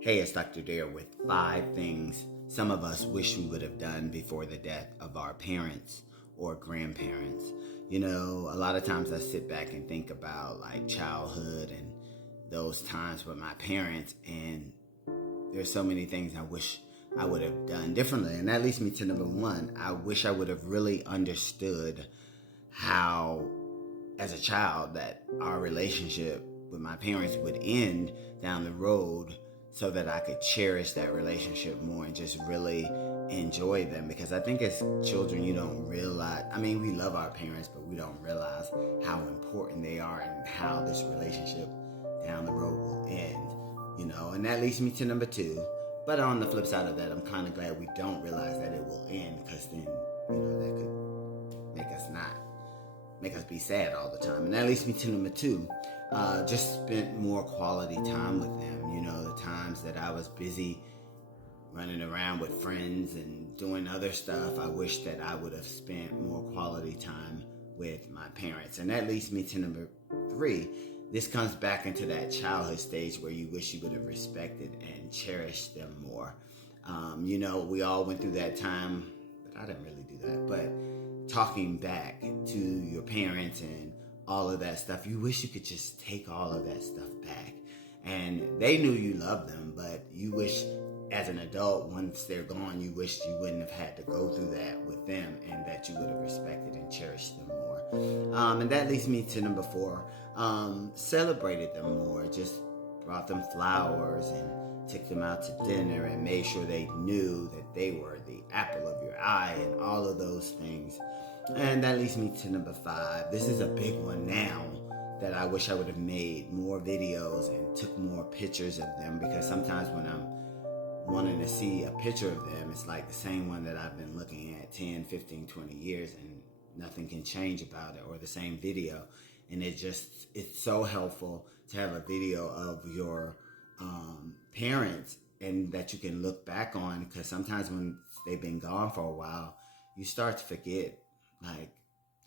Hey, it's Dr. Dare with 5 things some of us wish we would have done before the death of our parents or grandparents. You know, a lot of times I sit back and think about like childhood and those times with my parents, and there's so many things I wish I would have done differently. And that leads me to number one. I wish I would have really understood how, as a child, that our relationship with my parents would end down the road so that I could cherish that relationship more and just really enjoy them. Because I think as children, you don't realize, I mean, we love our parents, but we don't realize how important they are and how this relationship down the road will end, and that leads me to number two. But on the flip side of that, I'm kind of glad we don't realize that it will end, because then, that could make us be sad all the time. And that leads me to number two. Just spent more quality time with them. The times that I was busy running around with friends and doing other stuff, I wish that I would have spent more quality time with my parents. And that leads me to number three. This comes back into that childhood stage where you wish you would have respected and cherished them more. We all went through that time, but I didn't really do that. But talking back to your parents and all of that stuff, you wish you could just take all of that stuff back. And they knew you loved them, but you wish as an adult, once they're gone, you wish you wouldn't have had to go through that with them, and that you would have respected and cherished them more. And that leads me to number four. Celebrated them more, just brought them flowers and took them out to dinner and made sure they knew that they were the apple of your eye and all of those things. And that leads me to number five. This is a big one now, that I wish I would have made more videos and took more pictures of them, because sometimes when I'm wanting to see a picture of them, it's like the same one that I've been looking at 10, 15, 20 years, and nothing can change about it, or the same video. And it's so helpful to have a video of your parents, and that you can look back on, because sometimes when they've been gone for a while, you start to forget like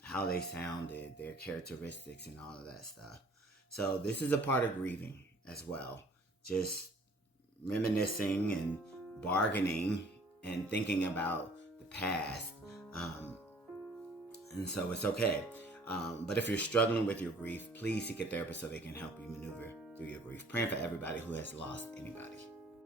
how they sounded, their characteristics, and all of that stuff. So this is a part of grieving as well. Just reminiscing and bargaining and thinking about the past. And so it's okay. But if you're struggling with your grief, please seek a therapist so they can help you maneuver through your grief. Praying for everybody who has lost anybody.